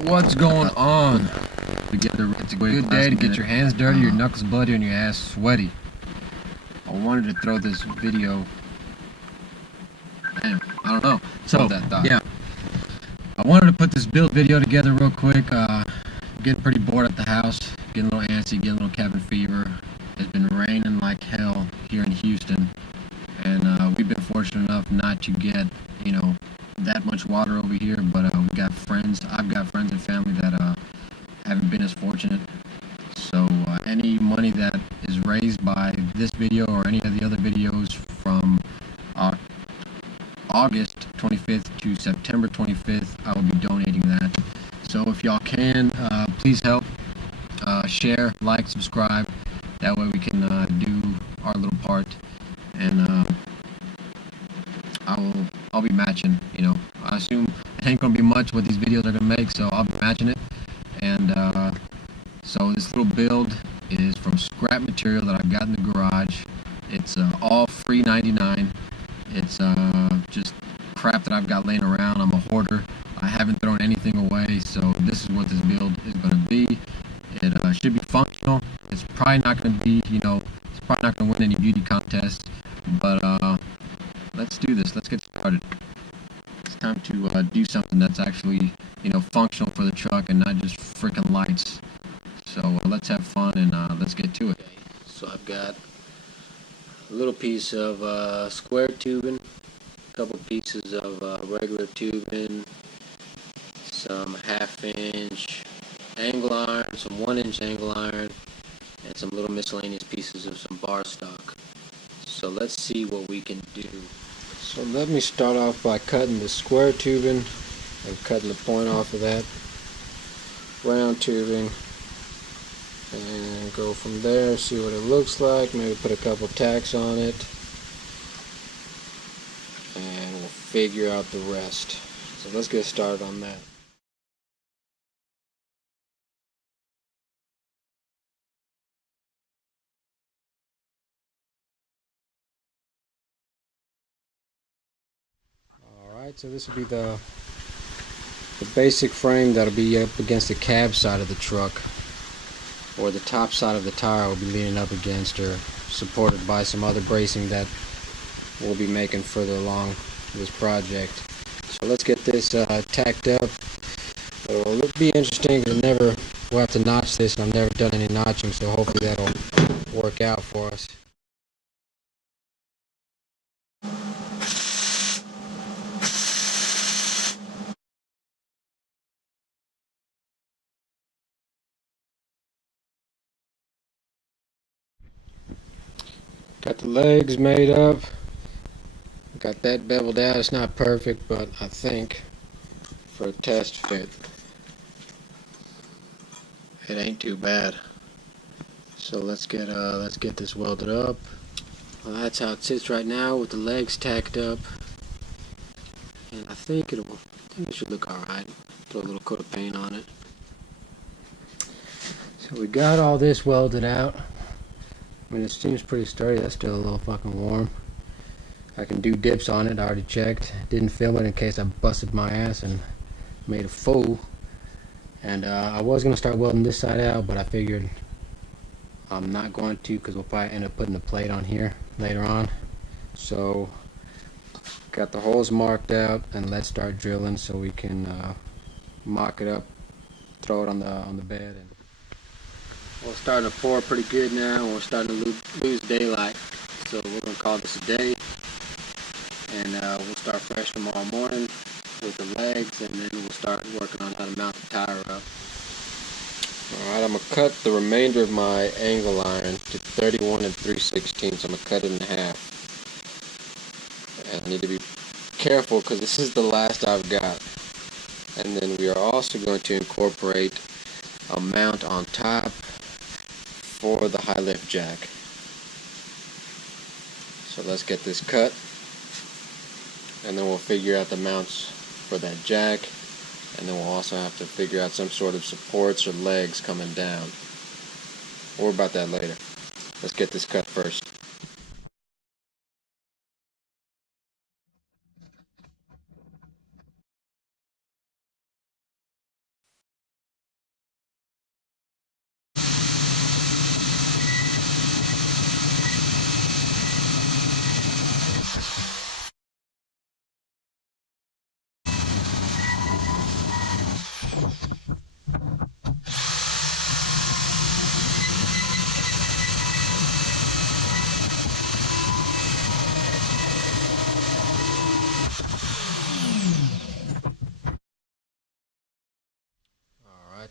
What's going on? It's a good day to get your hands dirty, your knuckles bloody, and your ass sweaty. I wanted to throw this video. Damn, I don't know. So that thought. Yeah, I wanted to put this build video together real quick. Getting pretty bored at the house, getting a little antsy, getting a little cabin fever. It's been raining like hell here in Houston, and we've been fortunate enough not to get, you know, that much water over here, but we got friends. I've got friends and family that haven't been as fortunate. So any money that is raised by this video or any of the other videos from August 25th to September 25th, I will be donating that. So if y'all can, please help, share, like, subscribe. That way we can do our little part, and I'll be matching, you know. I assume it ain't gonna be much what these videos are gonna make, so I'll be matching it. And so this little build is from scrap material that I've got in the garage. It's all free 99. It's just crap that I've got laying around. I'm a hoarder. I haven't thrown anything away, so this is what this build is gonna be. It should be functional. It's probably not gonna be, you know, it's probably not gonna win any beauty contests, but let's do this. Let's get started. It's time to do something that's actually, you know, functional for the truck and not just freaking lights. So let's have fun and let's get to it. Okay. So I've got a little piece of square tubing, a couple pieces of regular tubing, some 1/2-inch angle iron, some 1-inch angle iron, and some little miscellaneous pieces of some bar stock. So let's see what we can do. So let me start off by cutting the square tubing and cutting the point off of that round tubing, and go from there, see what it looks like, maybe put a couple tacks on it, and we'll figure out the rest. So let's get started on that. Alright, so this will be the basic frame that'll be up against the cab side of the truck, or the top side of the tire will be leaning up against, or supported by some other bracing that we'll be making further along this project. So let's get this tacked up. It'll be interesting because we'll have to notch this, and I've never done any notching, so hopefully that'll work out for us. Got the legs made up. Got that beveled out. It's not perfect, but I think for a test fit, it ain't too bad. So let's get this welded up. Well, that's how it sits right now with the legs tacked up, and I think it should look all right. Throw a little coat of paint on it. So we got all this welded out. I mean, it seems pretty sturdy. That's still a little fucking warm. I can do dips on it. I already checked. Didn't film it in case I busted my ass and made a fool. And I was going to start welding this side out, but I figured I'm not going to, because we'll probably end up putting a plate on here later on. So got the holes marked out, and let's start drilling so we can mock it up, throw it on the bed. And we're starting to pour pretty good now, and we're starting to lose daylight. So we're going to call this a day, and we'll start fresh tomorrow morning with the legs, and then we'll start working on how to mount the tire up. Alright, I'm going to cut the remainder of my angle iron to 31 3/16. I'm going to cut it in half. And I need to be careful because this is the last I've got. And then we are also going to incorporate a mount on top for the HiLift jack. So let's get this cut, and then we'll figure out the mounts for that jack, and then we'll also have to figure out some sort of supports or legs coming down. We'll worry about that later. Let's get this cut first.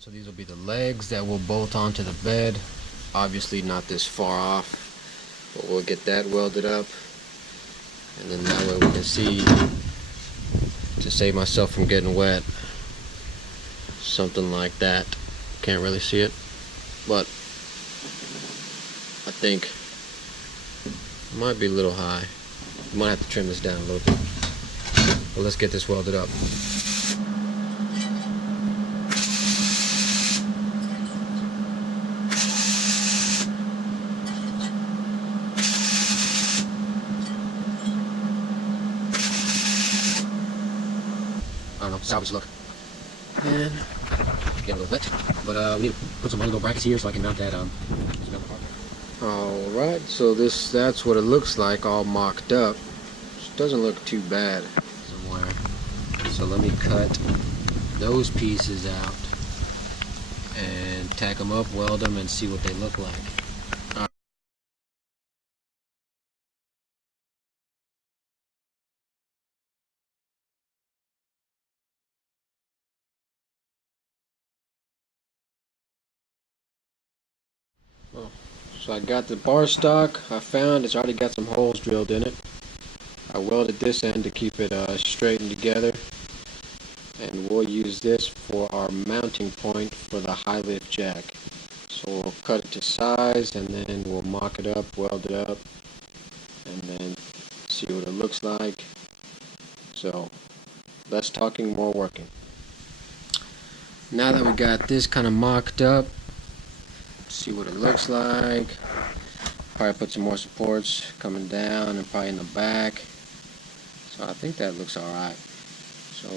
So these will be the legs that will bolt onto the bed. Obviously not this far off, but we'll get that welded up, and then that way we can see, to save myself from getting wet, something like that. Can't really see it, but I think it might be a little high. Might have to trim this down a little bit, but let's get this welded up. I don't know, salvage look. And get a little wet, but we need to put some little brackets here so I can mount that. Alright, so that's what it looks like, all mocked up. It doesn't look too bad somewhere. So let me cut those pieces out and tack them up, weld them, and see what they look like. So I got the bar stock. I found it's already got some holes drilled in it. I welded this end to keep it straightened together, and we'll use this for our mounting point for the HiLift jack. So we'll cut it to size, and then we'll mock it up, weld it up, and then see what it looks like. So less talking, more working. Now that we got this kind of mocked up, see what it looks like. Probably put some more supports coming down and probably in the back. So I think that looks alright. So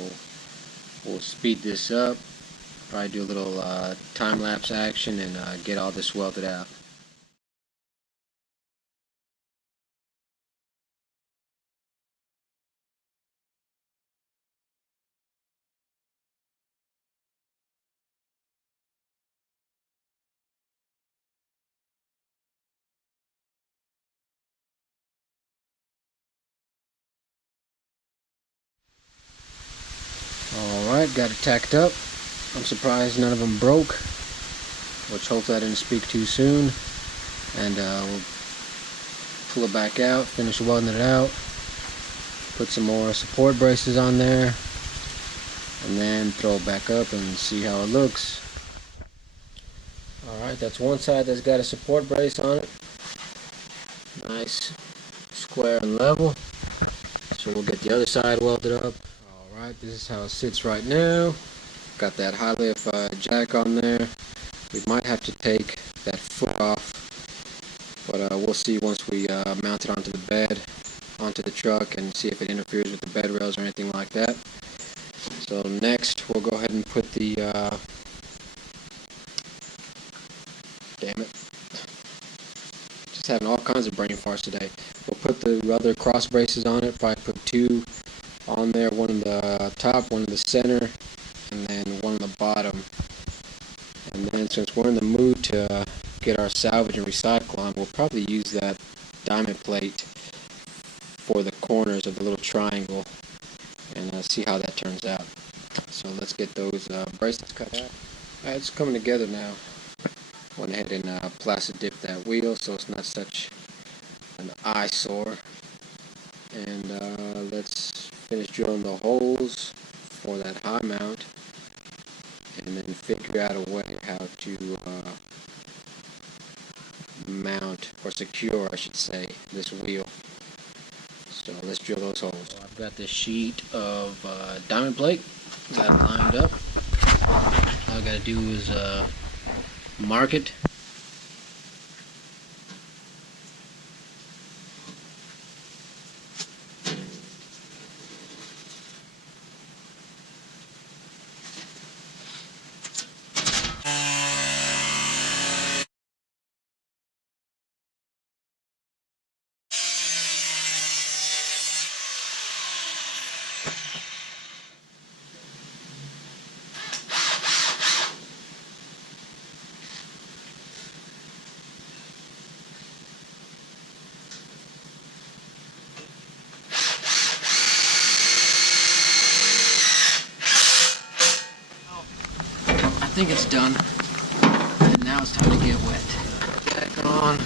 we'll speed this up, probably do a little time-lapse action, and get all this welded out. Alright, got it tacked up. I'm surprised none of them broke, which hopefully I didn't speak too soon. And we'll pull it back out, finish welding it out, put some more support braces on there, and then throw it back up and see how it looks. Alright, that's one side that's got a support brace on it. Nice, square and level. So we'll get the other side welded up. Alright, this is how it sits right now. Got that HiLift jack on there. We might have to take that foot off, but we'll see once we mount it onto the bed, onto the truck, and see if it interferes with the bed rails or anything like that. So next we'll go ahead and put the damn it, just having all kinds of brain farts today. We'll put the other cross braces on it, probably put two on there, one in the top, one in the center, and then one in the bottom. And then since we're in the mood to get our salvage and recycle on, we'll probably use that diamond plate for the corners of the little triangle, and see how that turns out. So let's get those bracelets cut out. Alright, it's coming together now. Went ahead and plastic dipped that wheel so it's not such an eyesore. And let's finish drilling the holes for that high mount, and then figure out a way how to mount, or secure I should say, this wheel. So let's drill those holes. So I've got this sheet of diamond plate got it lined up. All I gotta do is mark it. think it's done. And now it's time to get wet. Jack on.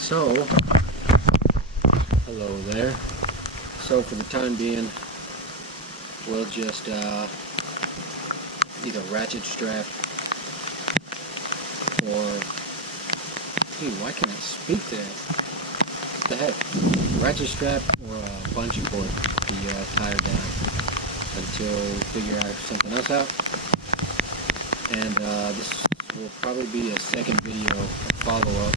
So, hello there. So for the time being, we'll just either ratchet strap or, dude, why can't I speak to that? What the heck? Ratchet strap or a bungee cord the tire down until we figure out something else out. And this will probably be a second video, a follow-up.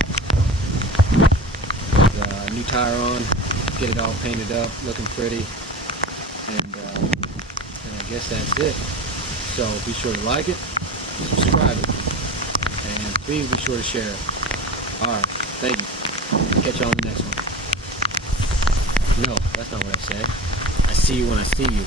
New tire on, get it all painted up, looking pretty, and I guess that's it. So be sure to like it, subscribe it, and please be sure to share it. Alright, thank you. Catch you on the next one. No, that's not what I said. I see you when I see you.